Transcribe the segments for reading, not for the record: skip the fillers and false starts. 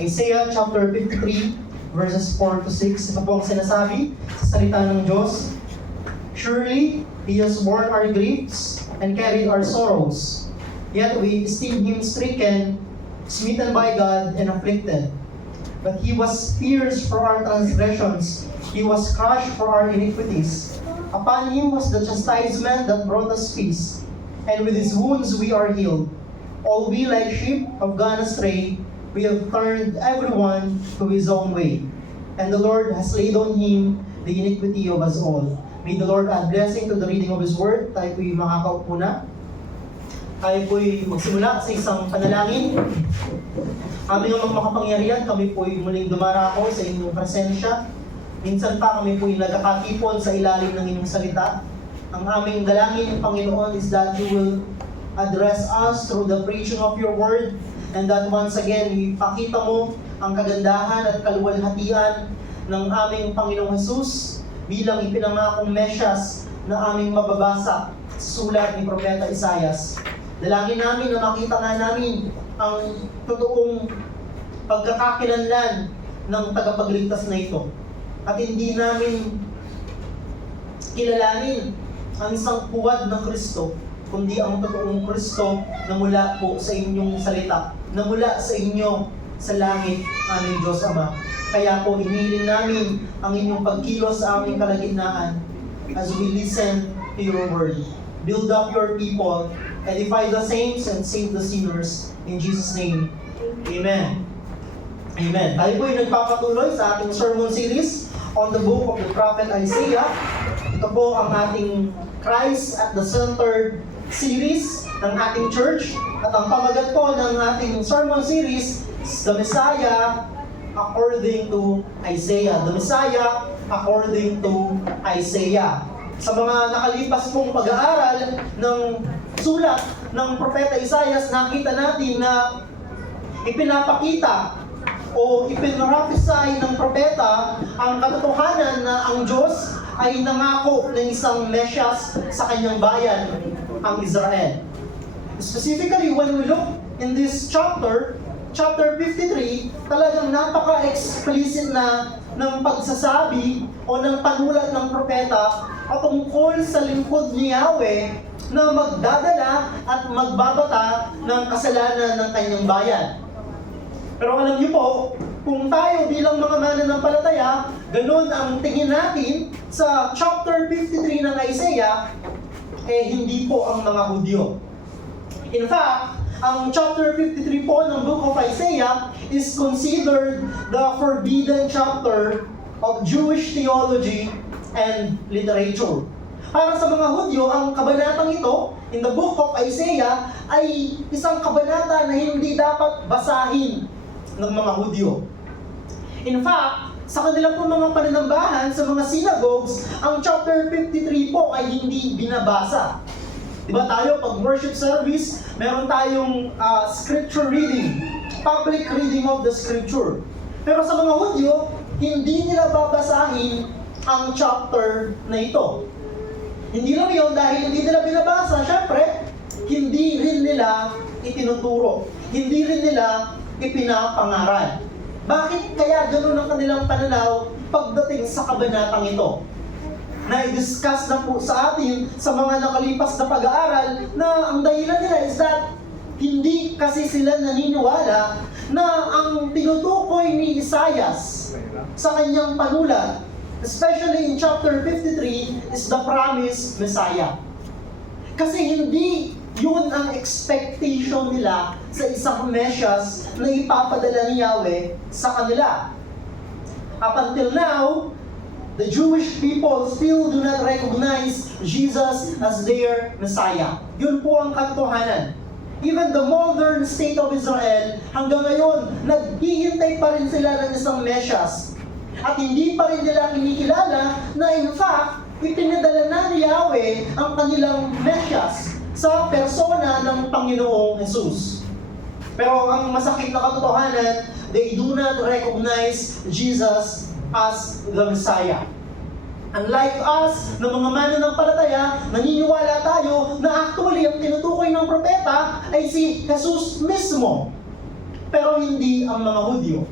Isaiah chapter 53, verses 4 to 6. Ito po ang sinasabi sa salita ng Diyos. Surely, He has borne our griefs and carried our sorrows. Yet we esteemed Him stricken, smitten by God, and afflicted. But He was pierced for our transgressions. He was crushed for our iniquities. Upon Him was the chastisement that brought us peace. And with His wounds we are healed. All we like sheep have gone astray. We have turned everyone to his own way. And the Lord has laid on Him the iniquity of us all. May the Lord add blessing to the reading of His Word. Tayo po'y makakaupo na. Tayo po'y magsimula sa isang panalangin. Aming mga makapangyarihan, kami po'y muling dumarako sa inyong presensya. Minsan pa kami po'y nagkakatipon sa ilalim ng inyong salita. Ang aming dalangin, Panginoon, is that you will address us through the preaching of your Word, and that once again, ipakita mo ang kagandahan at kaluwalhatian ng aming Panginoong Jesus bilang ipinangakong mesyas na aming mababasa sa sulat ni Propeta Isaias. Dalangin namin na makita nga namin ang totoong pagkakakilanlan ng tagapagligtas na ito. At hindi namin kilalanin ang isang puwad ng Kristo, kundi ang totoong Kristo na mula po sa inyong salita, na mula sa inyo sa langit, aming Diyos Ama. Kaya po inihiling namin ang inyong pagkilos sa aming kalagitnaan as we listen to your word. Build up your people, edify the saints, and save the sinners. In Jesus' name, Amen. Amen. Tayo po yung nagpapatuloy sa ating sermon series on the book of the prophet Isaiah. Ito po ang ating Christ at the Center series ng ating church. At ang pamagat po ng ating sermon series is The Messiah according to Isaiah. The Messiah according to Isaiah. Sa mga nakalipas pong pag-aaral ng sulat ng Propeta Isaias, nakita natin na ipinapakita o ipinrophesy ng propeta ang katotohanan na ang Diyos ay nangako ng isang mesyas sa kanyang bayan, ang Israel. Specifically, when we look in this chapter 53, talagang napaka-explicit na ng pagsasabi o ng panulat ng propeta patungkol sa lingkod ni Yahweh na magdadala at magbabata ng kasalanan ng kanyang bayan. Pero alam niyo po, kung tayo bilang mga mananampalataya, ganun ang tingin natin sa chapter 53 ng Isaiah, hindi po ang mga Hudyo. In fact, ang chapter 53 po ng book of Isaiah is considered the forbidden chapter of Jewish theology and literature. Para sa mga Hudyo, ang kabanatang ito, in the book of Isaiah, ay isang kabanata na hindi dapat basahin ng mga Hudyo. In fact, sa kanilang po mga pananambahan, sa mga synagogues, ang chapter 53 po ay hindi binabasa. Diba tayo, pag worship service, meron tayong scripture reading, public reading of the scripture. Pero sa mga Hudyo, hindi nila babasahin ang chapter na ito. Hindi lang yun, dahil hindi nila binabasa, syempre, hindi rin nila itinuturo. Hindi rin nila ipinapangaral. Bakit kaya ganun ang kanilang pananaw pagdating sa kabanatang ito? Na-discuss na po sa atin sa mga nakalipas na pag-aaral na ang dahilan nila is that hindi kasi sila naniniwala na ang tinutukoy ni Isaias sa kanyang panulat, especially in chapter 53, is the promised Messiah. Kasi hindi yun ang expectation nila sa isang mesyas na ipapadala ni Yahweh sa kanila. Up until now, the Jewish people still do not recognize Jesus as their Messiah. Yun po ang katotohanan. Even the modern state of Israel, hanggang ngayon, naghihintay pa rin sila ng isang mesyas. At hindi pa rin nila kinikilala na in fact, ipinadala na ni Yahweh ang kanilang mesyas sa persona ng Panginoong Jesus. Pero ang masakit na katotohanan, they do not recognize Jesus as the Messiah. Unlike us, na mga mananampalataya, naniniwala tayo na actually ang tinutukoy ng propeta ay si Jesus mismo. pero hindi ang mga Hudyo.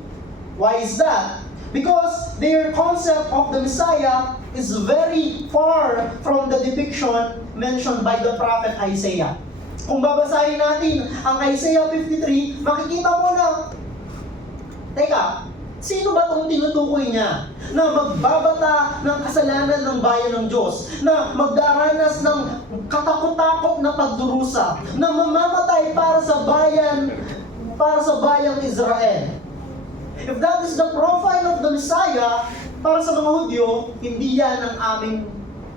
Why is that? Because their concept of the Messiah is very far from the depiction mentioned by the prophet Isaiah. Kung babasahin natin ang Isaiah 53, makikita mo na, teka, sino ba itong tinutukoy niya na magbabata ng kasalanan ng bayan ng Diyos, na magdaranas ng katakot-takot na pagdurusa, na mamamatay para sa bayang Israel? If that is the profile of the Messiah, para sa mga Hudyo, hindi yan ang aming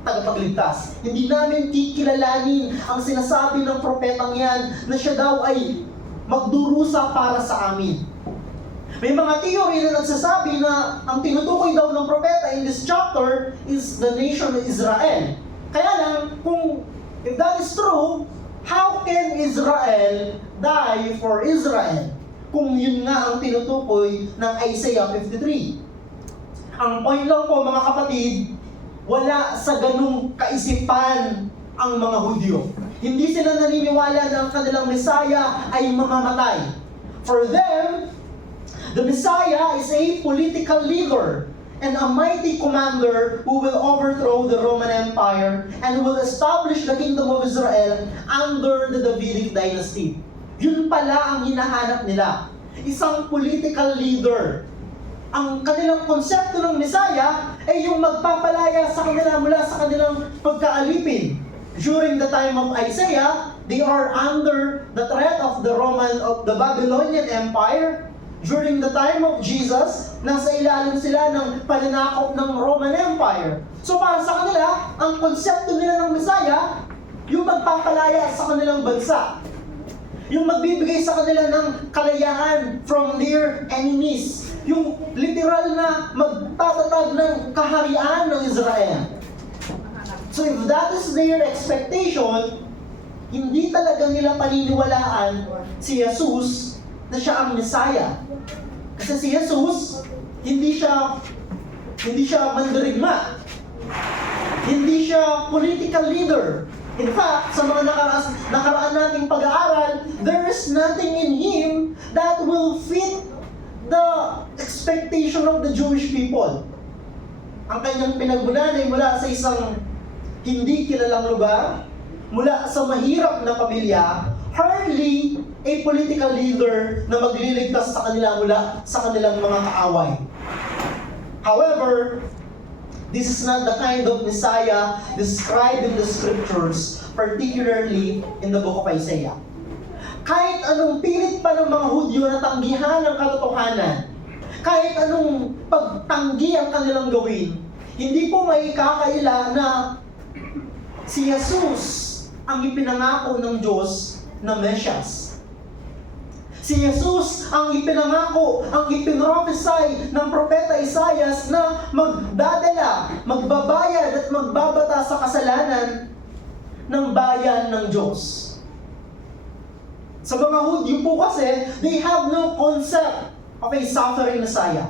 tagapagligtas. Hindi namin kikilalanin ang sinasabi ng propetang yan na siya daw ay magdurusa para sa amin. May mga theory na nagsasabi na ang tinutukoy daw ng propeta in this chapter is the nation of Israel. Kaya lang, if that is true, how can Israel die for Israel? Kung yun nga ang tinutukoy ng Isaiah 53. Ang point lang po mga kapatid, wala sa ganung kaisipan ang mga Hudyo. Hindi sila naniniwala na ang kanilang Messiah ay mamamatay. For them, the Messiah is a political leader and a mighty commander who will overthrow the Roman Empire and will establish the kingdom of Israel under the Davidic dynasty. Yun pala ang hinahanap nila. Isang political leader. Ang kanilang konsepto ng Messiah ay yung magpapalaya sa kanila mula sa kanilang pagkaalipin. During the time of Isaiah, they are under the threat of the Babylonian Empire. During the time of Jesus, nasa ilalim sila ng pananakop ng Roman Empire. So para sa kanila, ang konsepto nila ng Messiah, yung magpapalaya sa kanilang bansa. Yung magbibigay sa kanila ng kalayaan from their enemies. Yung literal na magtatatag ng kaharian ng Israel. So if that is their expectation, hindi talaga nila paniniwalaan si Jesus na siya ang Messiah. Kasi si Jesus, hindi siya mandirigma. Hindi siya political leader. In fact, sa mga nakaraan nating pag-aaral, there is nothing in Him that will fit the expectation of the Jewish people. Ang kanyang pinagmulan ay mula sa isang hindi kilalang lugar, mula sa mahirap na pamilya, hardly a political leader na magliligtas sa kanila mula sa kanilang mga kaaway. However, this is not the kind of Messiah described in the scriptures, particularly in the book of Isaiah. Kahit anong pilit pa ng mga Hudyo na tanggihan ang katotohanan, kahit anong pagtanggi ang kanilang gawin, hindi po may kakaila na si Jesus ang ipinangako ng Diyos na Mesias. Si Jesus ang ipinangako, ang ipinrophesy ng propeta Isaias na magdadala, magbabayad at magbabata sa kasalanan ng bayan ng Diyos. Sa mga Hudyo po kasi, they have no concept of a suffering Messiah.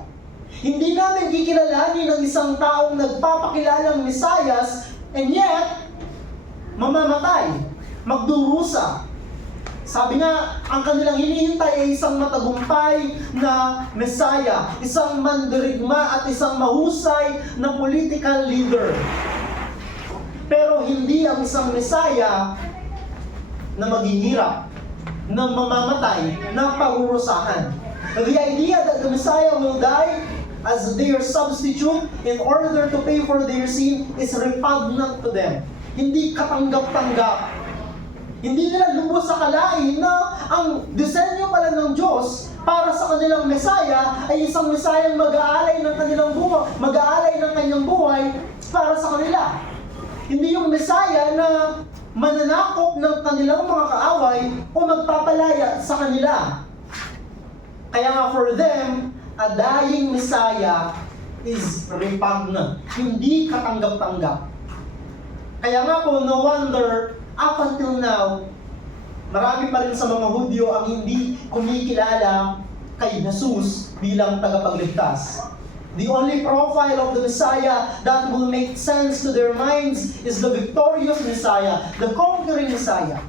Hindi namin kikilalanin ng isang taong nagpapakilalang Mesias and yet, mamamatay, magdurusa. Sabi nga, ang kanilang hinihintay ay isang matagumpay na Messiah, isang mandirigma at isang mahusay na political leader. Pero hindi ang isang Messiah na maghihirap, na mamamatay, na parurusahan. The idea that the Messiah will die as their substitute in order to pay for their sin is repugnant to them. Hindi katanggap-tanggap. Hindi nila lubos sa kalain na ang disenyo pala ng Diyos para sa kanilang Messiah ay isang Messiah mag-aalay ng kanilang buhay, mag-aalay ng kanyang buhay para sa kanila. Hindi yung Messiah na mananakop ng kanilang mga kaaway o magpapalaya sa kanila. Kaya nga for them, a dying Messiah is repugnant. Hindi katanggap-tanggap. Kaya nga po, no wonder, up until now, marami pa rin sa mga Hudyo ang hindi kumikilala kay Jesus bilang tagapagligtas. The only profile of the Messiah that will make sense to their minds is the victorious Messiah, the conquering Messiah.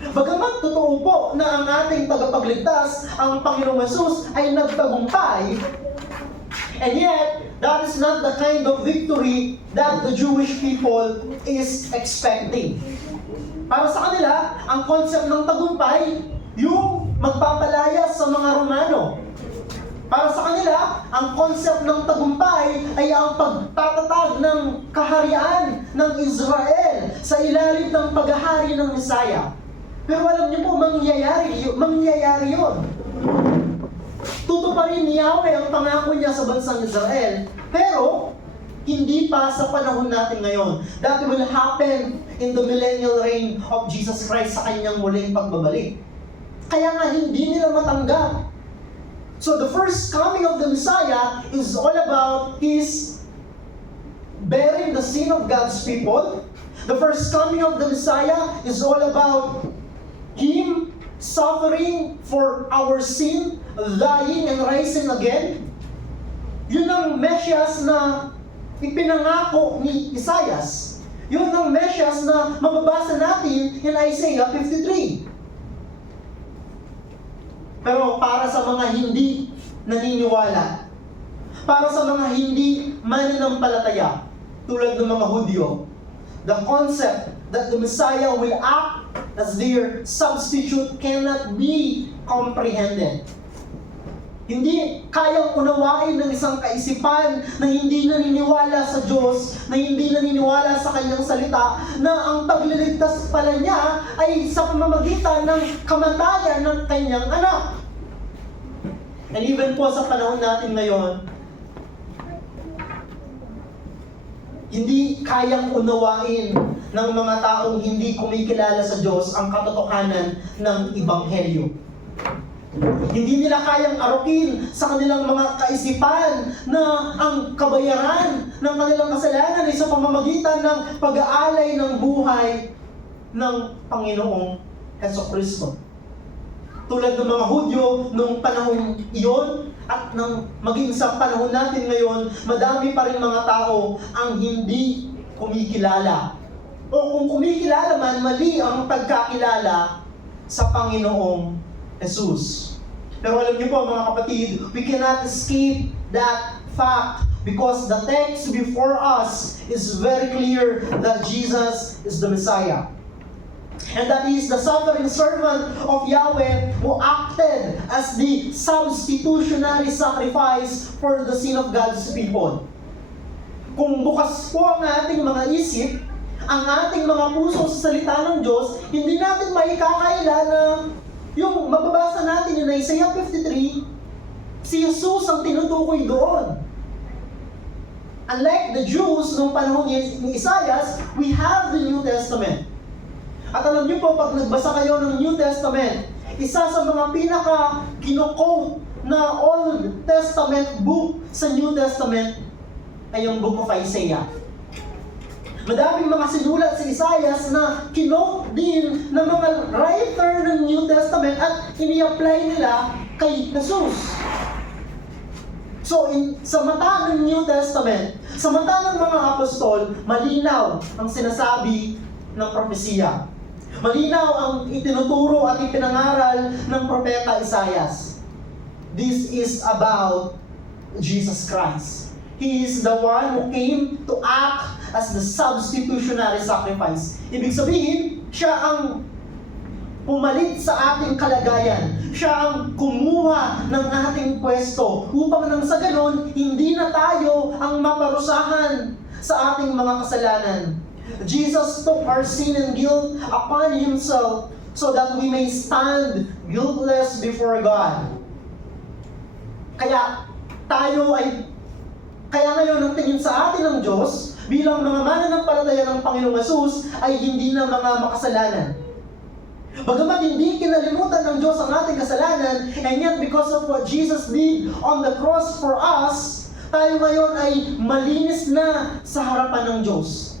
Bagamat totoo po na ang ating tagapagligtas, ang Panginoong Hesus, ay nagtagumpay, and yet, that is not the kind of victory that the Jewish people is expecting. Para sa kanila, ang concept ng tagumpay, yung magpapalaya sa mga Romano. Para sa kanila, ang concept ng tagumpay ay ang pagtatatag ng kaharian ng Israel sa ilalim ng paghahari ng Mesaya. Pero alam niyo po, mangyayari yun. Tutuparin ni Yahweh ang pangako niya sa bansang Israel. Pero, hindi pa sa panahon natin ngayon. That will happen in the millennial reign of Jesus Christ sa kanyang muling pagbabalik. Kaya nga hindi nila matanggap. So the first coming of the Messiah is all about His bearing the sin of God's people. The first coming of the Messiah is all about Him suffering for our sin, dying and rising again. Yun ang Mesias na ipinangako ni Isaias. Yun ang Mesias na mababasa natin in Isaiah 53. Pero para sa mga hindi naniniwala, para sa mga hindi mananampalataya, tulad ng mga Hudyo, the concept that the Messiah will act as their substitute cannot be comprehended. Hindi kayang unawain ng isang kaisipan na hindi naniniwala sa Diyos, na hindi naniniwala sa Kanyang salita, na ang pagliligtas pala niya ay sa pamamagitan ng kamatayan ng Kanyang anak. And even po sa panahon natin ngayon, hindi kayang unawain ng mga taong hindi kumikilala sa Diyos ang katotohanan ng Ebanghelyo. Hindi nila kayang arukin sa kanilang mga kaisipan na ang kabayaran ng kanilang kasalanan ay sa pamamagitan ng pag-aalay ng buhay ng Panginoong Hesukristo. Tulad ng mga Hudyo noong panahon iyon at maging sa panahon natin ngayon, madami pa rin mga tao ang hindi kumikilala. O kung kumikilala man, mali ang pagkakilala sa Panginoong Jesus. Pero alam niyo po mga kapatid, we cannot escape that fact because the text before us is very clear that Jesus is the Messiah. And that is the suffering servant of Yahweh who acted as the substitutionary sacrifice for the sin of God's people. Kung bukas po ang ating mga isip, ang ating mga puso sa salita ng Diyos, hindi natin maikakaila na yung mababasa natin yung Isaiah 53, si Jesus ang tinutukoy doon. Unlike the Jews noong panahon ni Isaias, we have the New Testament. At alam niyo po, pag nagbasa kayo ng New Testament, isa sa mga pinaka-kino-quote na Old Testament book sa New Testament ay yung Book of Isaiah. Madaming mga sinulat si Isaias na kinote din ng mga writer ng New Testament at ini-apply nila kay Jesus. So, sa mata ng New Testament, sa mata ng mga apostol, malinaw ang sinasabi ng propesiya. Malinaw ang itinuturo at ipinangaral ng propeta Isaias. This is about Jesus Christ. He is the one who came to act as the substitutionary sacrifice. Ibig sabihin, siya ang pumalit sa ating kalagayan. Siya ang kumuha ng ating pwesto upang nang sa ganon, hindi na tayo ang maparusahan sa ating mga kasalanan. Jesus took our sin and guilt upon Himself so that we may stand guiltless before God. Kaya ngayon ang tingin sa atin ng Diyos bilang mga mananampalataya ng Panginoong Hesus ay hindi na mga makasalanan. Bagamat hindi kinalimutan ng Diyos ang ating kasalanan, and yet because of what Jesus did on the cross for us, tayo ngayon ay malinis na sa harapan ng Diyos.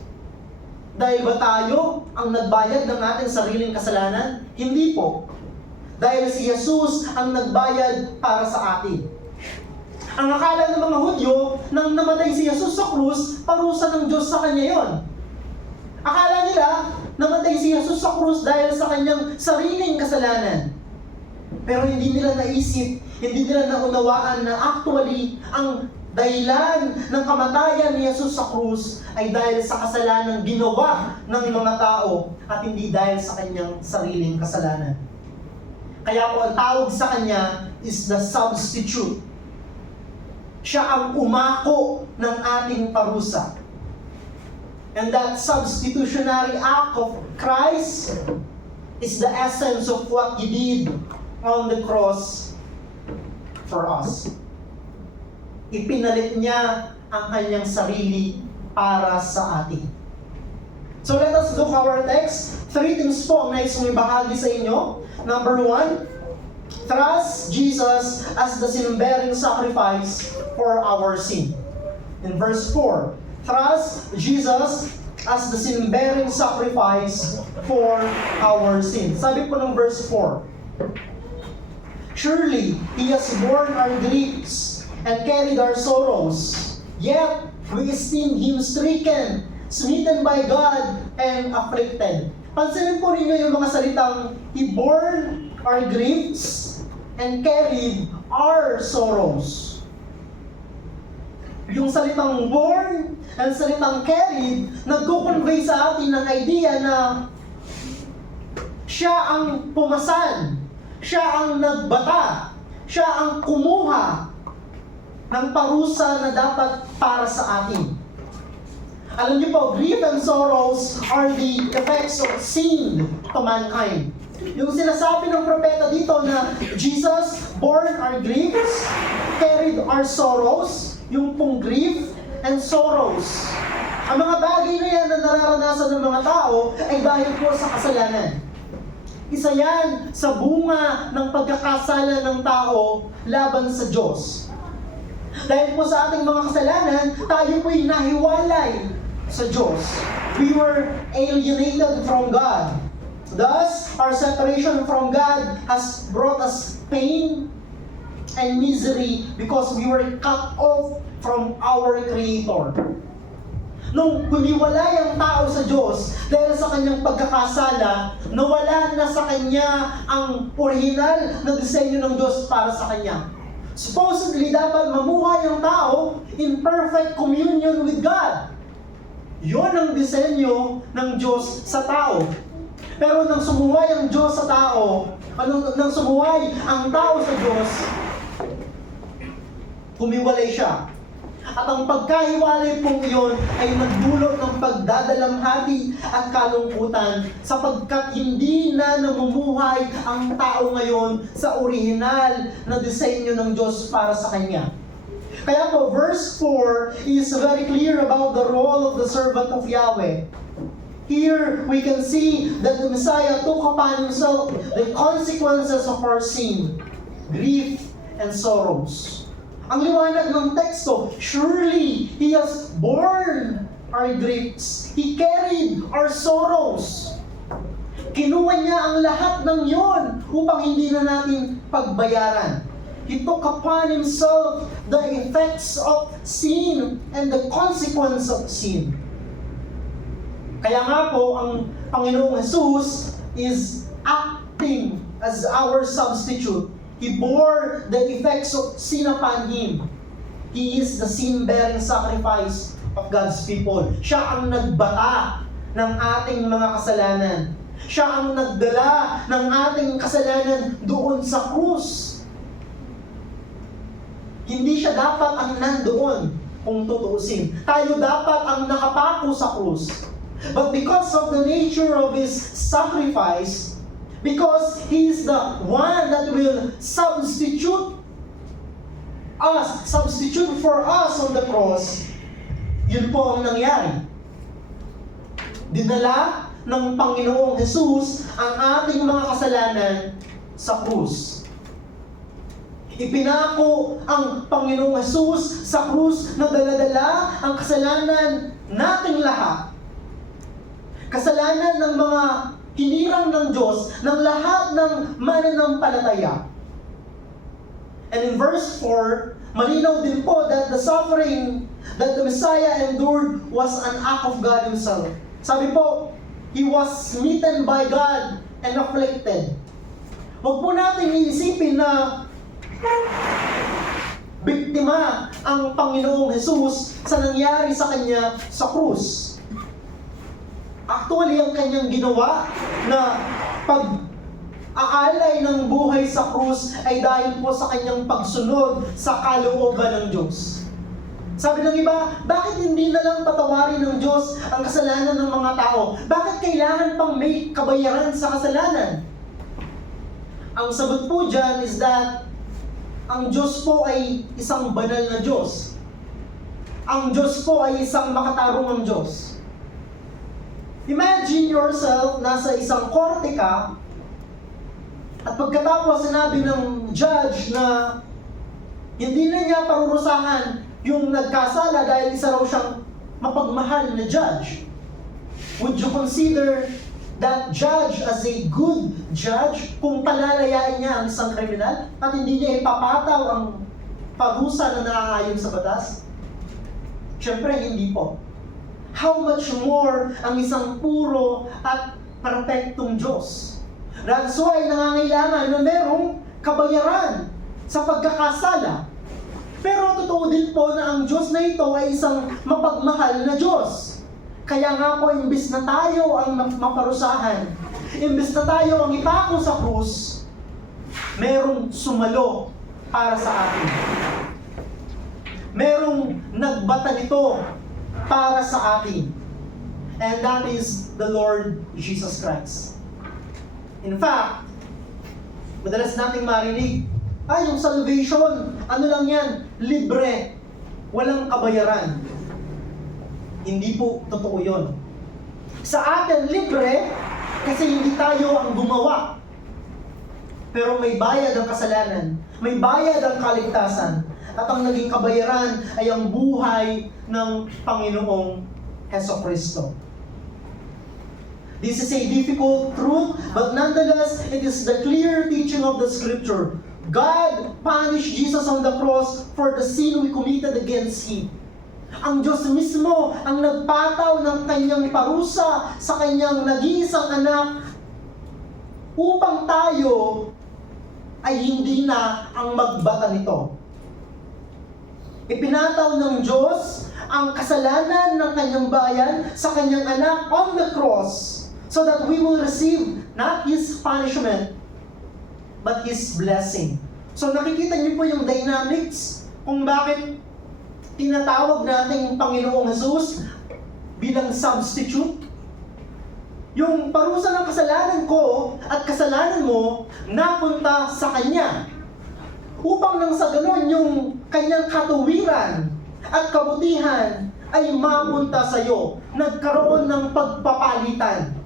Dahil ba tayo ang nagbayad ng ating sariling kasalanan? Hindi po. Dahil si Jesus ang nagbayad para sa atin. Ang akala ng mga Hudyo, nang namatay si Jesus sa krus, parusa ng Diyos sa kanya yon. Akala nila namatay si Jesus sa krus dahil sa kanyang sariling kasalanan. Pero hindi nila naisip, hindi nila naunawaan na actually ang dahilan ng kamatayan ni Jesus sa krus ay dahil sa kasalanan ginawa ng mga tao at hindi dahil sa kanyang sariling kasalanan. Kaya po ang tawag sa kanya is the substitute. Siya ang umako ng ating parusa. And that substitutionary act of Christ is the essence of what He did on the cross for us. Ipinalit niya ang kanyang sarili para sa atin. So let us look our text. 3 things po ang nais kong ibahagi sa inyo. Number 1, trust Jesus as the sin-bearing sacrifice for our sin. In verse 4, trust Jesus as the sin-bearing sacrifice for our sin. Sabi po ng verse 4, surely He has borne our griefs and carried our sorrows, yet we esteem Him stricken, smitten by God, and afflicted. Pansinin po ninyo yung mga salitang He bore our griefs and carried our sorrows. Yung salitang born and salitang carried, nagko-convey sa atin ng idea na siya ang pumasan, siya ang nagbata, siya ang kumuha ng parusa na dapat para sa atin. Alam niyo po, grief and sorrows are the effects of sin to mankind. Yung sinasabi ng propeta dito na Jesus bore our griefs, carried our sorrows, yung pong grief and sorrows. Ang mga bagay na yan na nararanasan ng mga tao ay dahil po sa kasalanan. Isa yan sa bunga ng pagkakasala ng tao laban sa Diyos. Dahil po sa ating mga kasalanan, tayo po'y nahiwalay sa Diyos. We were alienated from God. Thus, our separation from God has brought us pain and misery because we were cut off from our Creator. Nung humiwalay ang tao sa Diyos dahil sa kanyang pagkakasala, nawala na sa kanya ang original na disenyo ng Diyos para sa kanya. Supposedly, dapat mamuhay ang tao in perfect communion with God. Yon ang disenyo ng Diyos sa tao. Pero nang sumuway ang Diyos sa tao, nang sumuway ang tao sa Diyos, humiwalay siya. At ang pagkahiwalay pong iyon ay nagdulot ng pagdadalamhati at kalungkutan sapagkat hindi na namumuhay ang tao ngayon sa orihinal na disenyo ng Diyos para sa kanya. Kaya po, verse 4 is very clear about the role of the servant of Yahweh. Here, we can see that the Messiah took upon Himself the consequences of our sin, grief, and sorrows. Ang liwanag ng teksto, surely He has borne our griefs. He carried our sorrows. Kinuha niya ang lahat ng yon upang hindi na natin pagbayaran. He took upon Himself the effects of sin and the consequence of sin. Kaya nga po, ang Panginoong Jesus is acting as our substitute. He bore the effects of sin upon Him. He is the sin-bearing sacrifice of God's people. Siya ang nagbata ng ating mga kasalanan. Siya ang nagdala ng ating kasalanan doon sa krus. Hindi siya dapat ang nandoon kung tutuusin. Tayo dapat ang nakapako sa krus. But because of the nature of His sacrifice, because He is the one that will substitute for us on the cross, yun po ang nangyari. Dinala ng Panginoong Jesus ang ating mga kasalanan sa krus. Ipinako ang Panginoong Jesus sa krus na dala-dala ang kasalanan nating lahat. Kasalanan ng mga hinirang ng Diyos, ng lahat ng mananampalataya. And in verse 4, malinaw din po that the suffering that the Messiah endured was an act of God Himself. Sabi po, He was smitten by God and afflicted. Huwag po natin iisipin na biktima ang Panginoong Jesus sa nangyari sa Kanya sa krus. Actually, ang Kanyang ginawa na pag-aalay ng buhay sa krus ay dahil po sa Kanyang pagsunod sa kalooban ng Diyos. Sabi ng iba, bakit hindi na lang patawarin ng Diyos ang kasalanan ng mga tao? Bakit kailangan pang may kabayaran sa kasalanan? Ang sagot po dyan is that ang Diyos po ay isang banal na Diyos. Ang Diyos po ay isang makatarungang Diyos. Imagine yourself, nasa isang korte ka, at pagkatapos sinabi ng judge na hindi na niya parurusahan yung nagkasala dahil isa raw siyang mapagmahal na judge. Would you consider that judge as a good judge kung palalayain niya ang isang kriminal at hindi niya ipapataw ang parusa na naaayon sa batas? Siyempre, hindi po. How much more ang isang puro at perpektong Diyos? That's why nangangailangan na merong kabayaran sa pagkakasala. Pero totoo din po na ang Diyos na ito ay isang mapagmahal na Diyos. Kaya nga po, imbis na tayo ang maparusahan, imbis na tayo ang ipako sa krus, merong sumalo para sa atin. Merong nagbata nito para sa atin. And that is the Lord Jesus Christ. In fact, madalas nating marinig, yung salvation, ano lang yan? Libre. Walang kabayaran. Hindi po totoo yun. Sa atin, libre, kasi hindi tayo ang gumawa. Pero may bayad ang kasalanan. May bayad ang kaligtasan. At ang naging kabayaran ay ang buhay ng Panginoong Hesukristo. This is a difficult truth, but nonetheless, it is the clear teaching of the Scripture. God punished Jesus on the cross for the sin we committed against Him. Ang Diyos mismo ang nagpataw ng Kanyang parusa sa Kanyang nag-iisang anak upang tayo ay hindi na ang magbata nito. Ipinataw ng Diyos ang kasalanan ng Kanyang bayan sa Kanyang anak on the cross so that we will receive not His punishment, but His blessing. So nakikita niyo po yung dynamics kung bakit tinatawag natin yung Panginoong Jesus bilang substitute. Yung parusa ng kasalanan ko at kasalanan mo napunta sa Kanya. Upang nang sa ganon yung Kanyang katuwiran at kabutihan ay mapunta sa iyo. Nagkaroon ng pagpapalitan.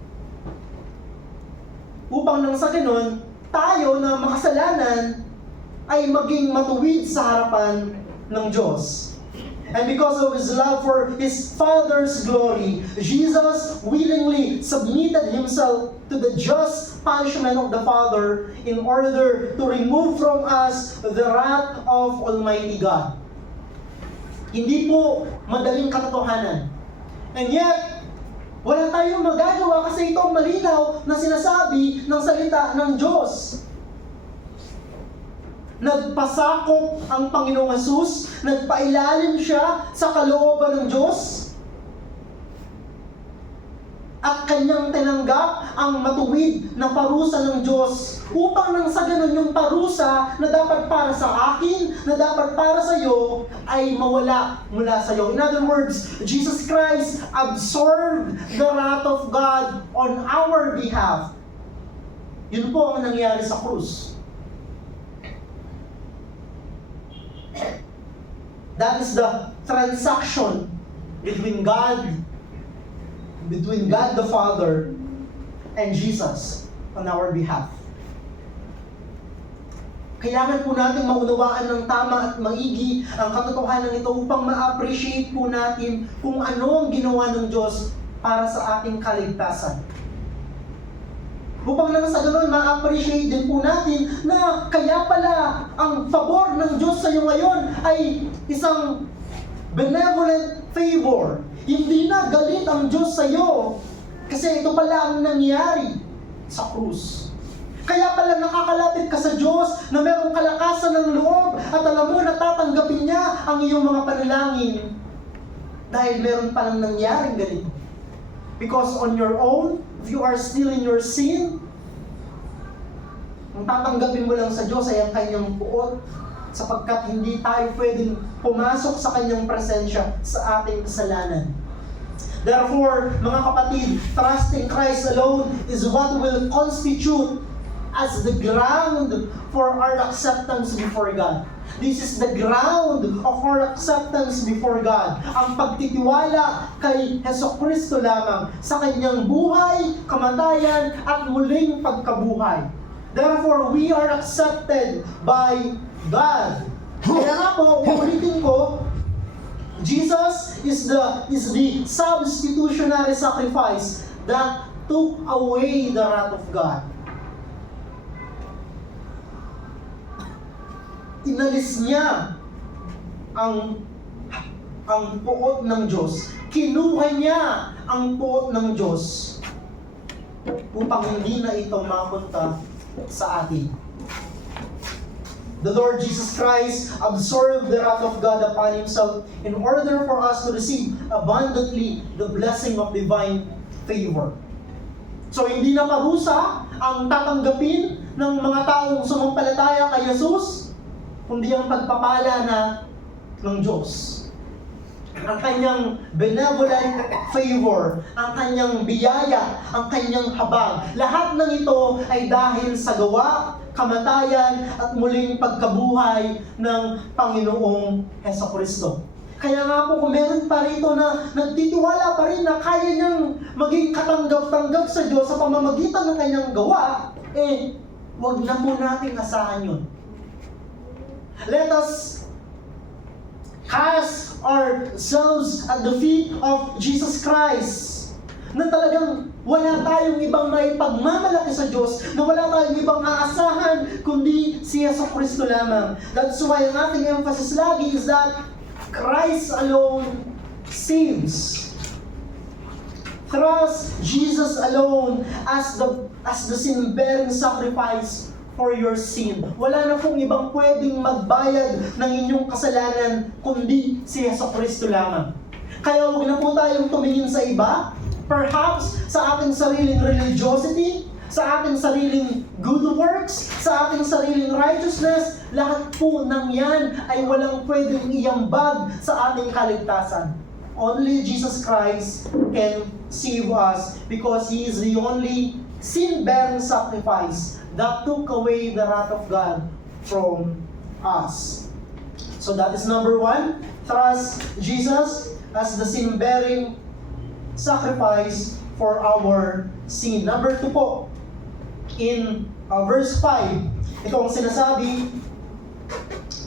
Upang nang sa ganon, tayo na makasalanan ay maging matuwid sa harapan ng Diyos. And because of His love for His Father's glory, Jesus willingly submitted Himself to the just punishment of the Father in order to remove from us the wrath of Almighty God. Hindi po madaling katotohanan. And yet, wala tayong magagawa kasi ito ang malinaw na sinasabi ng salita ng Diyos. Nagpasakop ang Panginoong Jesus, nagpailalim siya sa kalooban ng Diyos, at Kanyang tinanggap ang matuwid na parusa ng Diyos upang nang sa ganun yung parusa na dapat para sa akin, na dapat para sa iyo, ay mawala mula sa iyo. In other words, Jesus Christ absorbed the wrath of God on our behalf. Yun po ang nangyari sa krus. That is the transaction between God the Father and Jesus on our behalf. Kailangan po natin maunawaan ng tama at maigi ang katotohanan nito upang ma-appreciate po natin kung ano ang ginawa ng Diyos para sa ating kaligtasan. Upang naman sa ganun, ma-appreciate din po natin na kaya pala ang pabor ng Diyos sa iyo ngayon ay isang benevolent favor. Hindi na galit ang Diyos sa iyo Kasi ito pala ang nangyari sa krus. Kaya pala nakakalapit ka sa Diyos na merong kalakasan ng loob at alam mo na tatanggapin niya ang iyong mga panalangin dahil meron palang nangyaring ganito. Because on your own, if you are still in your sin, ang tatanggapin mo lang sa Diyos ay ang kanyang puot sapagkat hindi tayo pwedeng pumasok sa kanyang presensya sa ating kasalanan. Therefore, mga kapatid, trust in Christ alone is what will constitute as the ground for our acceptance before God. This is the ground of our acceptance before God. Ang pagtitiwala kay Jesucristo lamang sa kanyang buhay, kamatayan, at muling pagkabuhay. Therefore, we are accepted by God. Kaya nga po, uulitin ko, Jesus is the substitutionary sacrifice that took away the wrath of God. Inalis niya ang puot ng Diyos. Kinuha niya ang puot ng Diyos upang hindi na ito mapunta sa atin. The Lord Jesus Christ absorbed the wrath of God upon Himself in order for us to receive abundantly the blessing of divine favor. So hindi na parusa ang tatanggapin ng mga taong sumampalataya kay Jesus, kundi ang pagpapala ng Diyos. Ang kanyang benevolent favor, ang kanyang biyaya, ang kanyang habag. Lahat ng ito ay dahil sa gawa, kamatayan, at muling pagkabuhay ng Panginoong Jesucristo. Kaya nga po, kung meron pa rito na nagtitiwala pa rin na kaya niyang maging katanggap-tanggap sa Diyos sa pamamagitan ng kanyang gawa, wag na po nating asahan yun. Let us cast ourselves at the feet of Jesus Christ. Na talagang wala tayong ibang maipagmamalaki sa Diyos, na wala tayong ibang aasahan, kundi si Jesucristo lamang. That's why ang ating emphasis lagi is that Christ alone saves. Trust Jesus alone as the sin-bearing sacrifice for your sin. Wala na pong ibang pwedeng magbayad ng inyong kasalanan kundi si Jesucristo lamang. Kaya huwag na po tayong tumingin sa iba, perhaps sa ating sariling religiosity, sa ating sariling good works, sa ating sariling righteousness. Lahat po ng yan ay walang pwedeng iambag sa ating kaligtasan. Only Jesus Christ can save us because He is the only sin-bearing sacrifice that took away the wrath of God from us. So that is number 1. Trust Jesus as the sin-bearing sacrifice for our sin. Number 2 po, in verse 5, ito ang sinasabi,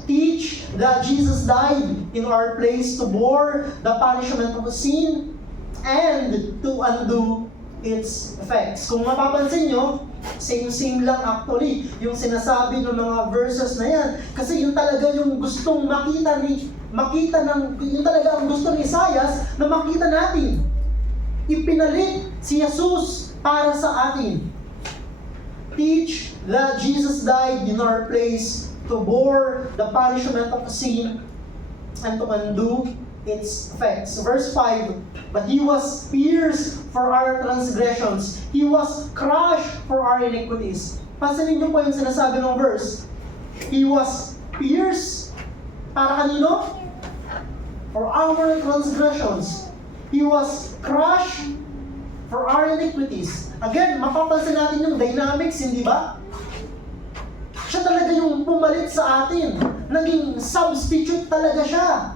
teach that Jesus died in our place to bore the punishment of sin and to undo its effects. Kung mapapansin nyo, same lang actually yung sinasabi ng mga verses na yan. Kasi yun talaga yung gustong yun talaga ang gusto ni Isaias na makita natin. Ipinalit si Jesus para sa atin. Teach that Jesus died in our place to bore the punishment of sin and to undo its effects. Verse 5, but He was pierced for our transgressions. He was crushed for our iniquities. Pansinin niyo po yung sinasabi ng verse. He was pierced para kanino? For our transgressions. He was crushed for our iniquities. Again, mapapansin natin yung dynamics, hindi ba? Siya talaga yung pumalit sa atin. Naging substitute talaga siya.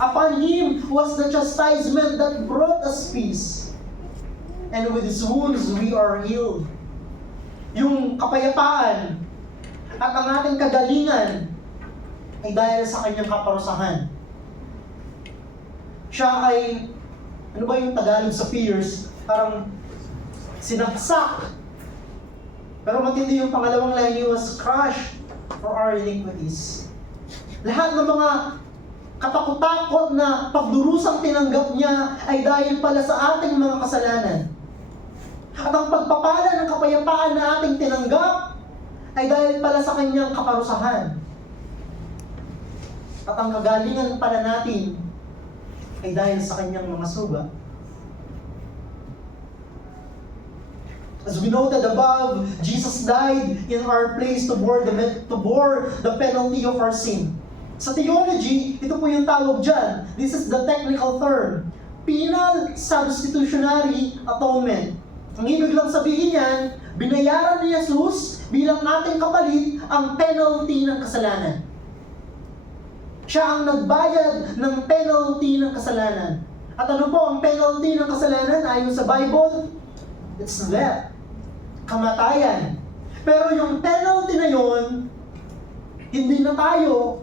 Upon Him was the chastisement that brought us peace. And with His wounds, we are healed. Yung kapayapaan at ang ating kagalingan ay dahil sa Kanyang kaparusahan. Siya ay, ano ba yung Tagalog sa pierce? Parang sinaksak. Pero matindi yung pangalawang line, He was crushed for our iniquities. Lahat ng mga katakot-takot na pagdurusang tinanggap niya ay dahil pala sa ating mga kasalanan. At ang pagpapala ng kapayapaan na ating tinanggap ay dahil pala sa kanyang kaparusahan. At ang kagalingan pala natin ay dahil sa kanyang mga sugat. As we noted above, Jesus died in our place to bore the penalty of our sin. Sa theology, ito po yung tawag dyan. This is the technical term. Penal substitutionary atonement. Ang ibig lang sabihin yan, binayaran ni Jesus bilang ating kapalit ang penalty ng kasalanan. Siya ang nagbayad ng penalty ng kasalanan. At ano po ang penalty ng kasalanan ayon sa Bible? It's death. Kamatayan. Pero yung penalty na yon, hindi na tayo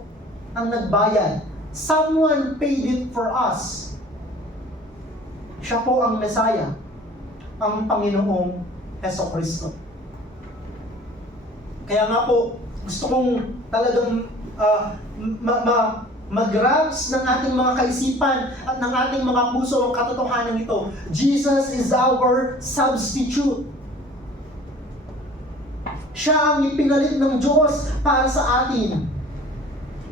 ang nagbayad. Someone paid it for us. Siya po ang Messiah, ang Panginoong Hesukristo. Kaya nga po, gusto kong talagang mag-grasp ng ating mga kaisipan at ng ating mga puso ang katotohanan ito. Jesus is our substitute. Siya ang ipinalit ng Diyos para sa atin.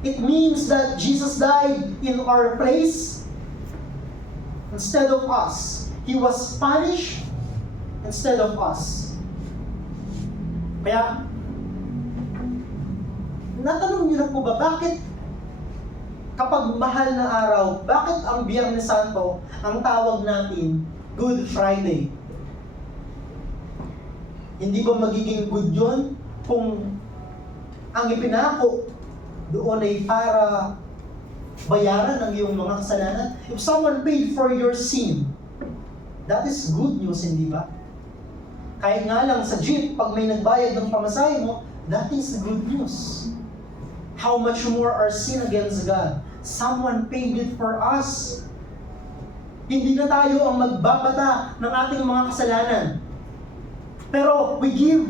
It means that Jesus died in our place instead of us. He was punished instead of us. Kaya, natanong niyo na po ba, bakit kapag mahal na araw, bakit ang Biyernes Santo ang tawag natin Good Friday? Hindi ba magiging good yun kung ang ipinako doon ay para bayaran ang iyong mga kasalanan? If someone paid for your sin, that is good news, hindi ba? Kahit nga lang sa jeep, pag may nagbayad ng pamasahe mo, that is good news. How much more our sin against God? Someone paid it for us. Hindi na tayo ang magbabata ng ating mga kasalanan. Pero we give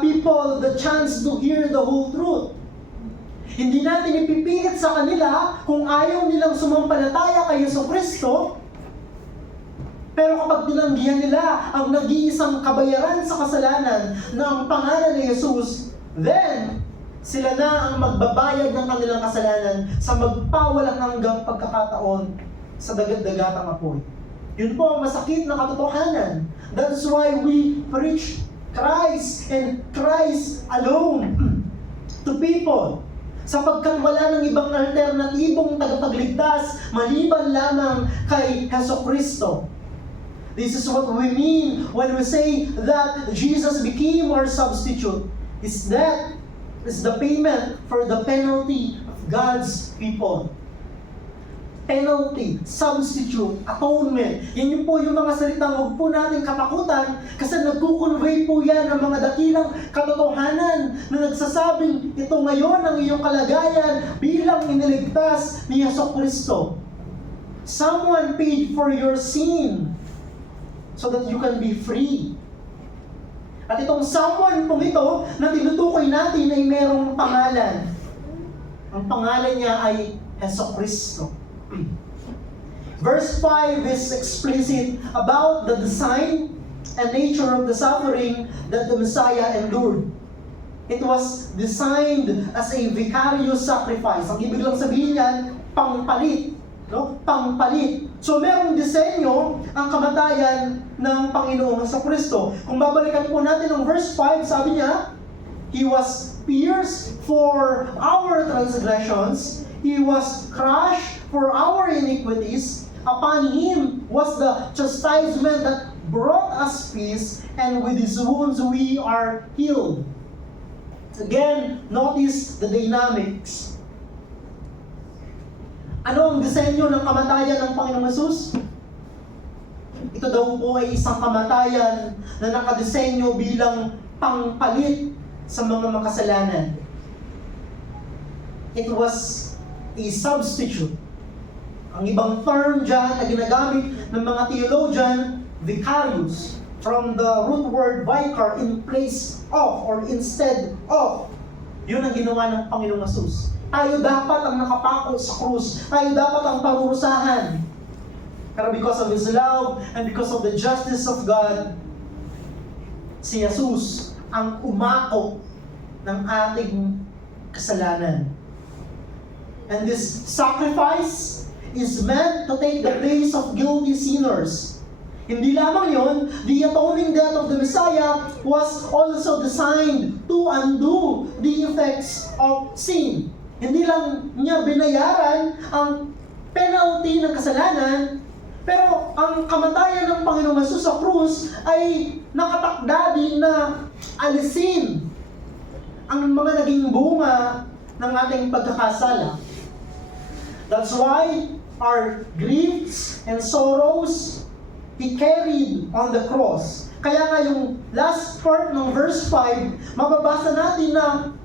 people the chance to hear the whole truth. Hindi natin ipipilit sa kanila kung ayaw nilang sumampalataya kay Jesucristo. Pero kapag tinanggihan nila ang nag-iisang kabayaran sa kasalanan na ang pangalan ni Jesus, then sila na ang magbabayad ng kanilang kasalanan sa magpawalang hanggang pagkakataon sa dagat-dagatang apoy. Yun po ang masakit na katotohanan. That's why we preach Christ and Christ alone to people. Sapagkat wala ng ibang alternatibong tagapagligtas maliban lamang kay Jesucristo. This is what we mean when we say that Jesus became our substitute. Is that is the payment for the penalty of God's people. Penalty, substitute, atonement. Yan yung po yung mga salitang huwag po natin katakutan kasi nagkukonvey po yan ng mga dakilang katotohanan na nagsasabing ito ngayon ang iyong kalagayan bilang iniligtas ni Jesucristo. Someone paid for your sin so that you can be free. At itong someone pong ito na tinutukoy natin ay merong pangalan. Ang pangalan niya ay Jesucristo. Verse 5 is explicit about the design and nature of the suffering that the Messiah endured. It was designed as a vicarious sacrifice. Ang ibig lang sabihin yan, pangpalit. No? Pangpalit. So merong disenyo ang kamatayan ng Panginoong Jesucristo. Kung babalikan po natin ang verse 5, sabi niya, He was pierced for our transgressions, He was crushed for our iniquities, upon Him was the chastisement that brought us peace, and with His wounds we are healed. Again, notice the dynamics. Ano ang disenyo ng kamatayan ng Panginoong Hesus? Ito daw po ay isang kamatayan na nakadesenyo bilang pangpalit sa mga makasalanan. It was a substitute. Ang ibang term dyan na ginagamit ng mga theologian, vicarious, from the root word vicar, in place of or instead of. Yun ang ginawa ng Panginoong Hesus. Tayo dapat ang nakapako sa krus. Tayo dapat ang parurusahan. Pero because of His love and because of the justice of God, si Jesus ang umako ng ating kasalanan. And this sacrifice is meant to take the place of guilty sinners. Hindi lamang yon, the atoning death of the Messiah was also designed to undo the effects of sin. Hindi lang niya binayaran ang penalty ng kasalanan, pero ang kamatayan ng Panginoong Hesus sa krus ay nakatakda din na alisin ang mga naging bunga ng ating pagkakasala. That's why our griefs and sorrows He carried on the cross. Kaya nga yung last part ng verse 5, mababasa natin na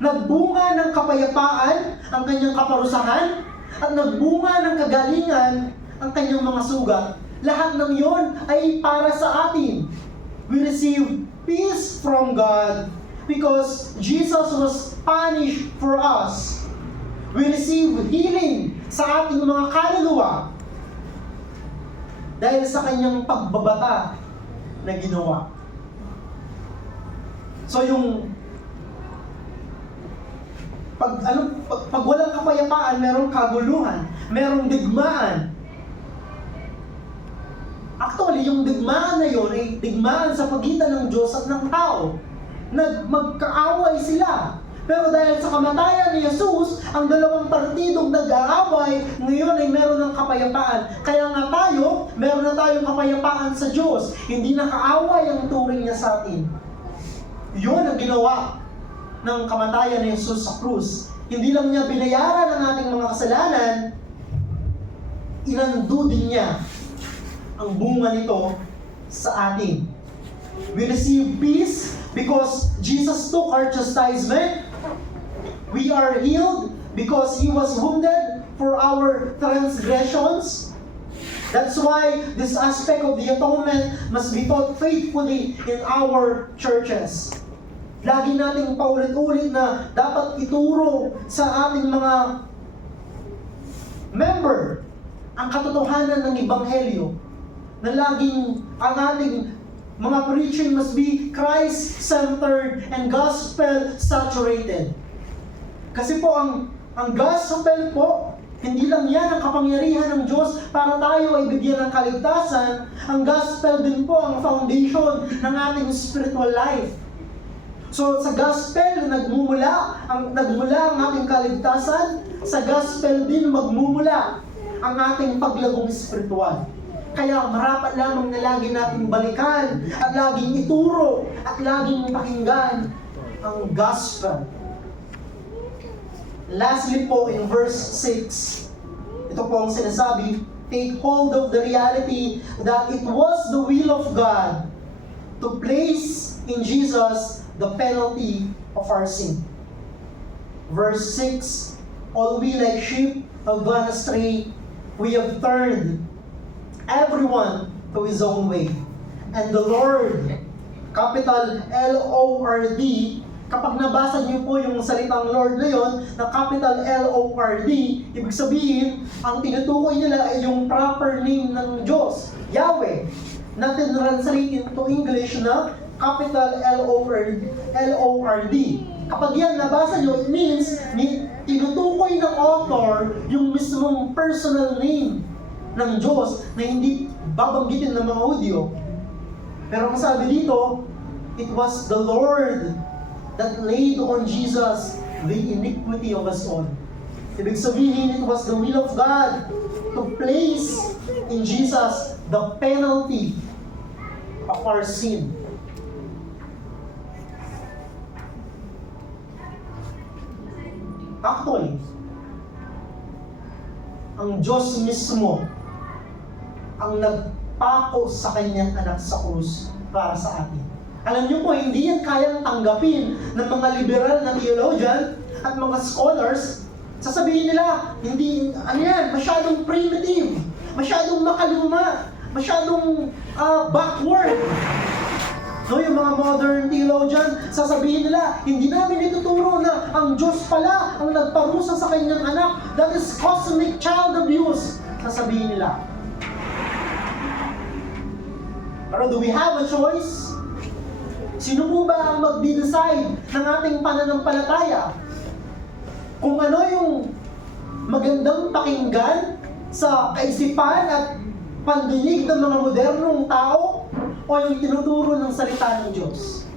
nagbunga ng kapayapaan ang kanyang kaparusahan at nagbunga ng kagalingan ang kanyang mga sugat. Lahat ng yon ay para sa atin. We receive peace from God because Jesus was punished for us. We receive healing sa ating mga kaluluwa dahil sa kanyang pagbabata na ginawa. So yung pag walang kapayapaan, merong kaguluhan, merong digmaan. Actually, yung digmaan na yun ay digmaan sa pagitan ng Diyos at ng tao. Magkaaway sila. Pero dahil sa kamatayan ni Jesus, ang dalawang partidong nag-aaway, ngayon ay meron ng kapayapaan. Kaya nga tayo, meron na tayong kapayapaan sa Diyos. Hindi nakaaway ang turing niya sa atin. Yun ang ginawa ng kamatayan ni Jesus sa krus. Hindi lang niya binayaran ang ating mga kasalanan, inando din niya ang bunga nito sa atin. We receive peace because Jesus took our chastisement. We are healed because He was wounded for our transgressions. That's why this aspect of the atonement must be taught faithfully in our churches. Lagi nating paulit-ulit na dapat ituro sa ating mga member ang katotohanan ng Ebanghelyo. Na laging ang ating mga preaching must be Christ-centered and gospel-saturated. Kasi po ang gospel po, hindi lang yan ang kapangyarihan ng Diyos para tayo ay bigyan ng kaligtasan. Ang gospel din po ang foundation ng ating spiritual life. So sa gospel nagmumula ang ating kaligtasan, sa gospel din magmumula ang ating paglagong spiritual. Kaya marapat lamang na lagi nating balikan at laging ituro at laging pakinggan ang gospel. Lastly po, in verse 6, ito po ang sinasabi, take hold of the reality that it was the will of God to place in Jesus the penalty of our sin. Verse 6, all we like sheep have gone astray, we have turned everyone to his own way. And the Lord, capital L-O-R-D, kapag nabasa niyo po yung salitang Lord na yon, na capital L-O-R-D, ibig sabihin, ang tinutukoy nila ay yung proper name ng Diyos, Yahweh. Natin translate into English na capital L-O-R-D. Kapag yan nabasa niyo, it means tinutukoy ng author yung mismong personal name ng Diyos na hindi babanggitin ng mga Hudyo. Pero ang sabi dito, it was the Lord that laid on Jesus the iniquity of us all. Ibig sabihin, it was the will of God to place in Jesus the penalty of our sin. Actually, ang Diyos mismo ang nagpako sa kanyang anak sa krus para sa atin. Alam niyo po, hindi yan kayang tanggapin ng mga liberal na theologian at mga scholars. Sasabihin nila, hindi, masyadong primitive, masyadong makaluma, masyadong backward. No, yung mga modern theologian, sasabihin nila, hindi namin ituturo na ang Diyos pala ang nagparusa sa kanyang anak. That is cosmic child abuse. Sasabihin nila. Pero do we have a choice? Sino po ba ang mag-decide ng ating pananampalataya? Kung ano yung magandang pakinggan sa kaisipan at pandinig ng mga modernong tao o yung tinuturo ng salita ng Diyos?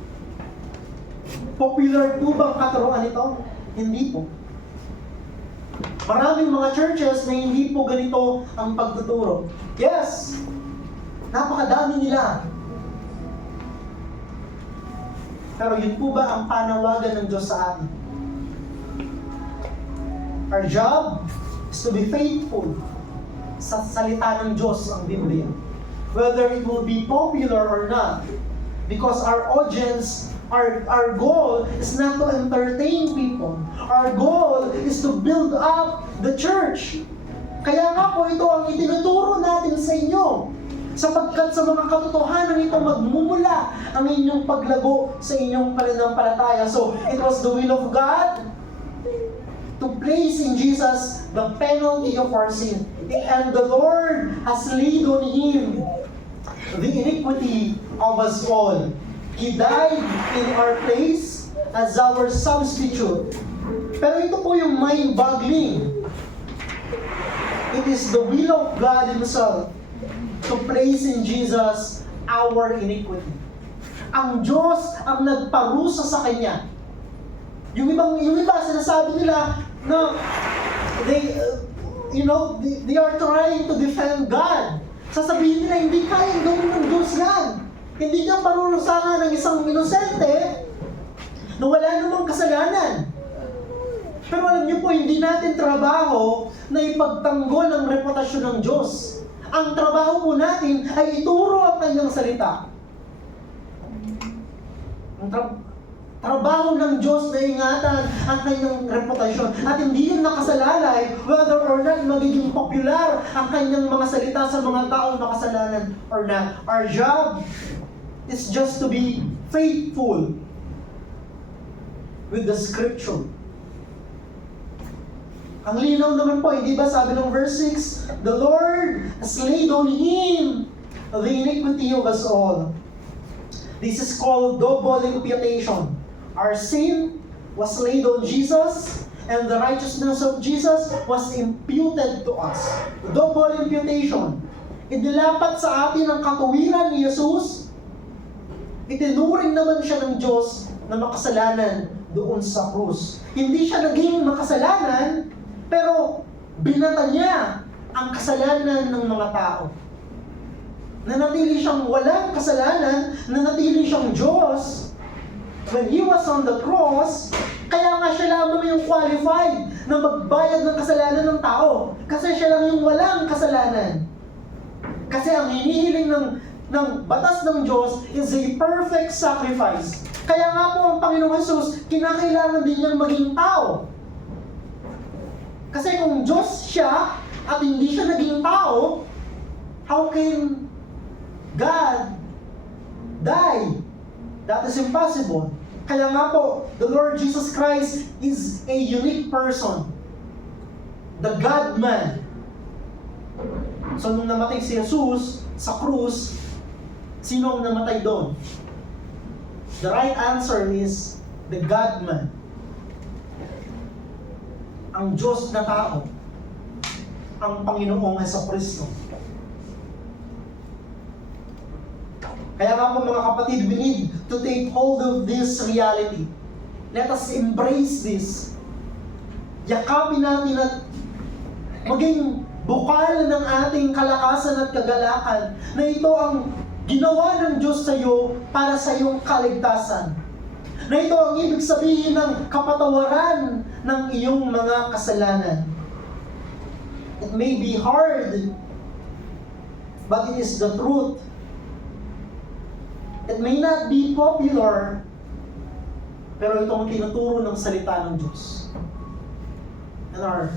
Popular po bang katuruan ito? Hindi po. Maraming mga churches na hindi po ganito ang pagtuturo. Yes, napakadami nila. Pero yun po ba ang panawagan ng Diyos sa atin? Our job is to be faithful sa salita ng Diyos, ang Biblia. Whether it will be popular or not. Because our audience, our goal is not to entertain people. Our goal is to build up the church. Kaya nga po ito ang itinuturo natin sa inyo. Sapagkat sa mga katotohanan ito magmumula ang inyong paglago sa inyong pananampalataya. So, it was the will of God to place in Jesus the penalty of our sin. And the Lord has laid on Him the iniquity of us all. He died in our place as our substitute. Pero ito po yung mind-boggling. It is the will of God Himself to place in Jesus our iniquity. Ang Diyos ang nagparusa sa Kanya. Yung iba sinasabi nila na they are trying to defend God. Sasabihin nila, hindi kayang gawin ng Diyos yan. Hindi niya parurusahan ng isang inosente na wala namang kasalanan. Pero alam niyo po, hindi natin trabaho na ipagtanggol ang reputasyon ng Diyos. Ang trabaho po natin ay ituro ang kanyang salita. Ang trabaho ng Diyos na ingatan ang kanyang reputasyon at hindi yun nakasalalay whether or not magiging popular ang kanyang mga salita sa mga taong makasalanan or not. Our job is just to be faithful with the Scripture. Ang linaw naman po, hindi ba sabi ng verse 6, the Lord has laid on Him the iniquity of us all. This is called double imputation. Our sin was laid on Jesus, and the righteousness of Jesus was imputed to us. Double imputation. Inilapat sa atin ang katuwiran ni Jesus. Itinuring naman siya ng Diyos na makasalanan doon sa krus. Hindi siya naging makasalanan, pero binata niya ang kasalanan ng mga tao. Nanatili siyang walang kasalanan, nanatili siyang Diyos. When He was on the cross, kaya nga siya lamang yung qualified na magbayad ng kasalanan ng tao. Kasi siya lang yung walang kasalanan. Kasi ang hinihiling ng batas ng Diyos is a perfect sacrifice. Kaya nga po ang Panginoong Jesus, kinakailangan din niyang maging tao. Kasi kung Diyos siya at hindi siya naging tao, how can God die? That is impossible. Kaya nga po, the Lord Jesus Christ is a unique person. The God-man. So nung namatay si Jesus sa krus, sino ang namatay doon? The right answer is the God-man. Ang Diyos na tao, ang Panginoong Jesucristo. Kaya nga po mga kapatid, we need to take hold of this reality. Let us embrace this. Yakapin natin at maging bukal ng ating kalakasan at kagalakan na ito ang ginawa ng Diyos sa iyo para sa iyong kaligtasan. Na ito ang ibig sabihin ng kapatawaran ng iyong mga kasalanan. It may be hard, but it is the truth. It may not be popular, pero ito ang tinuturo ng salita ng Diyos. And our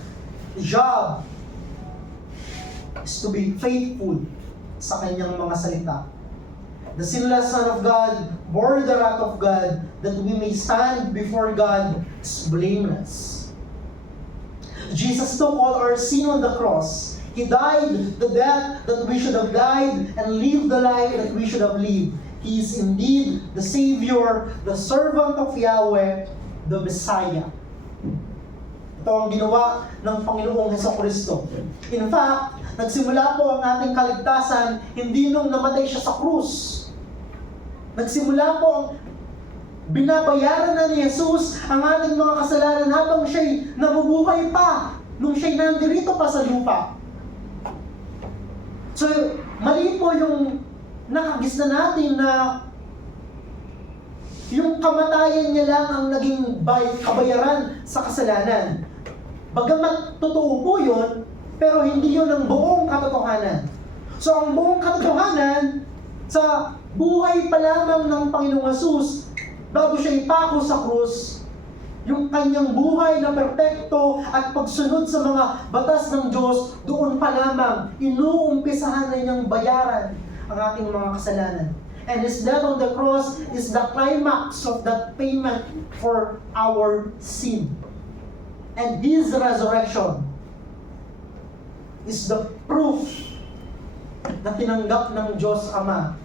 job is to be faithful sa kanyang mga salita. The sinless Son of God bore the wrath of God that we may stand before God blameless. Jesus took all our sin on the cross. He died the death that we should have died and lived the life that we should have lived. He is indeed the Savior, the servant of Yahweh, the Messiah. Ito ang ginawa ng Panginoong Hesukristo. In fact, nagsimula po ang ating kaligtasan hindi nung namatay siya sa krus. Nagsimula po ang binabayaran na ni Jesus ang ating mga kasalanan habang siya'y nabubuhay pa, nung siya'y nandirito pa sa lupa. So, mali po yung nakagisna natin na yung kamatayan niya lang ang naging kabayaran sa kasalanan. Bagamat totoo po yun, pero hindi yun ang buong katotohanan. So, ang buong katotohanan, sa buhay pa lamang ng Panginoong Jesus, bago siya ipako sa krus, yung kanyang buhay na perpekto at pagsunod sa mga batas ng Diyos, doon pa lamang inuumpisahan na niyang bayaran ang ating mga kasalanan. And His death on the cross is the climax of that payment for our sin. And His resurrection is the proof na tinanggap ng Diyos Ama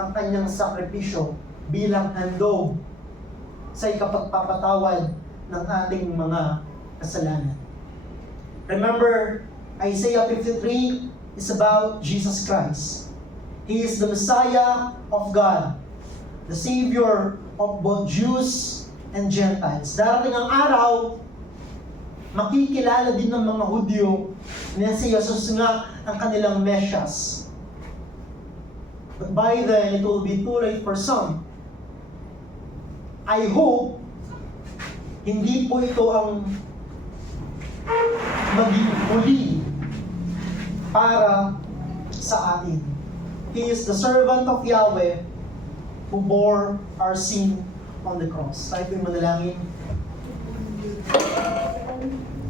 ang kanyang sakripisyo bilang handog sa ikapagpapatawad ng ating mga kasalanan. Remember, Isaiah 53 is about Jesus Christ. He is the Messiah of God, the Savior of both Jews and Gentiles. Darating ang araw, makikilala din ng mga Hudyo na si Jesus nga ang kanilang Mesias. But by then, it will be too late for some. I hope, hindi po ito ang maging huli para sa atin. He is the servant of Yahweh who bore our sin on the cross. Tayo po'y manalangin.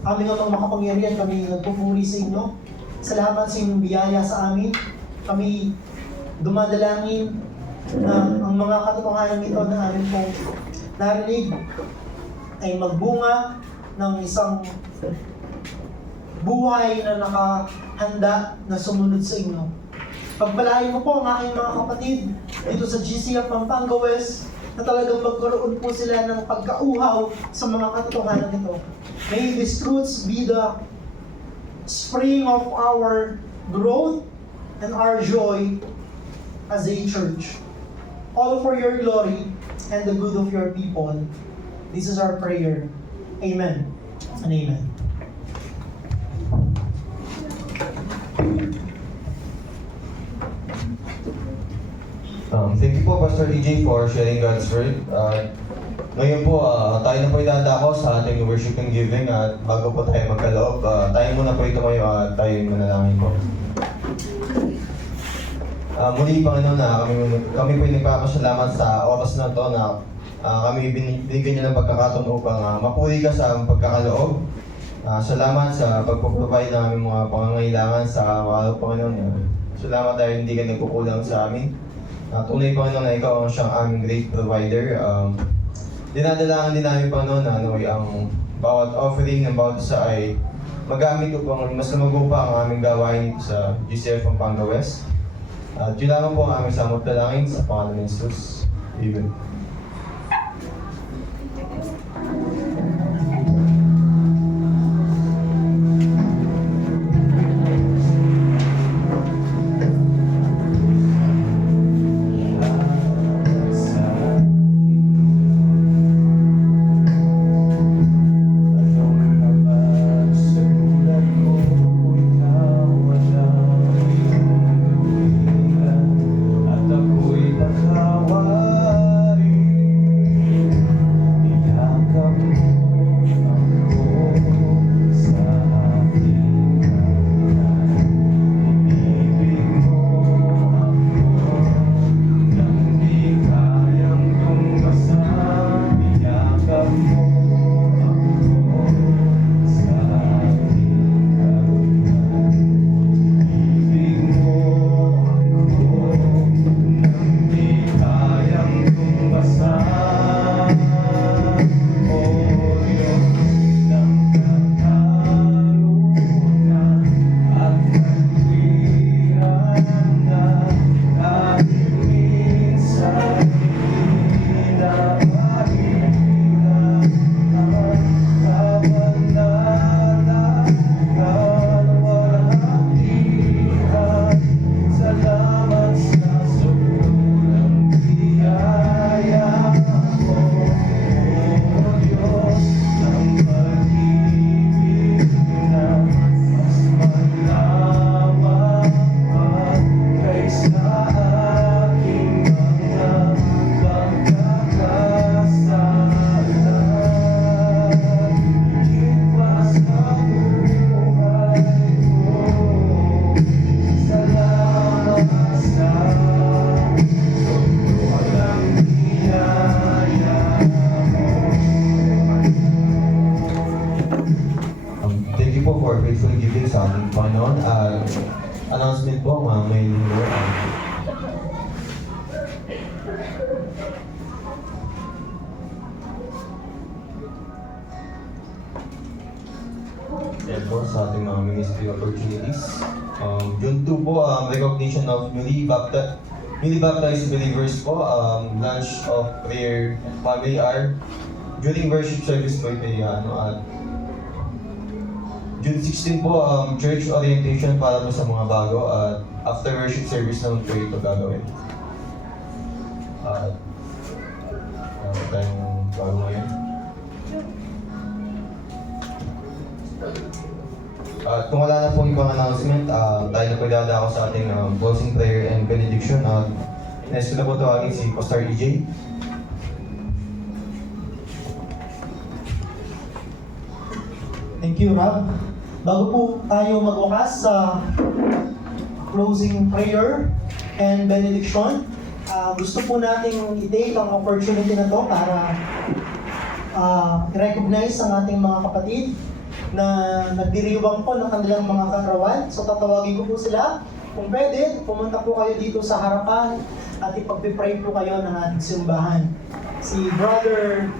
Aming Amang makapangyarihan, kami nagpupuri sa inyo. Salamat sa inyong biyaya sa amin. Kami dumadalangin na ang mga katotohanan ito na amin pong narinig ay magbunga ng isang buhay na nakahanda na sumunod sa inyo. Pagpalain mo po ang aking mga kapatid dito sa GCF Pampanga West na talagang magkaroon po sila ng pagkauhaw sa mga katotohanan nito. May these truths be the spring of our growth and our joy as a church. All for your glory and the good of your people. This is our prayer. Amen and amen. Thank you po, Pastor DJ, for sharing God's Word. Ngayon po, tayo na po idadako sa ating worship and giving at bago po tayo magkaloob, tayo muna po tumayo at tayo manalangin po. Muli, Panginoon, na kami po nagpapasalamat sa oras na to na kami binigyan niyo ng pagkakataon upang mapuri ka sa pagkakaloob. Salamat sa pagpaprovide ng aming mga pangangailangan sa araw, Panginoon. Salamat dahil hindi ka nagkukulang sa amin. Tunay, Panginoon, na ikaw ang siyang aming great provider. Dinadalahan din namin, Panginoon, na ang bawat offering ng bawat isa ay magamit upang mas lumago pa ang aming gawain sa GCF Pampanga West. At yun lamang po ang aming samot dalangin sa pangalan ng Jesus. Amen. At ako'y pagkawari you po for faithfully giving sa ating Panginoon. Announcement po, may linggo. Yan po sa ating mga ministry opportunities. June 2 po, recognition of newly baptized believers po, lunch of prayer and family hour. During worship service po ito at June 16 po, church orientation para po sa mga bago at after worship service naman po ito gagawin. At tayong bago ngayon. At kung wala na po ibang announcement, tayo na po dadako sa ating closing prayer and benediction. Next na po tawagin si Pastor EJ. Thank you, Rob. Bago po tayo magwakas sa closing prayer and benediction, gusto po nating i-take ang opportunity na to para i-recognize ang ating mga kapatid na nagdiriwang po ng kanilang mga kaarawan. So tatawagin ko po sila. Kung pwede, pumunta po kayo dito sa harapan at ipag-pray po kayo ng ating simbahan. Si Brother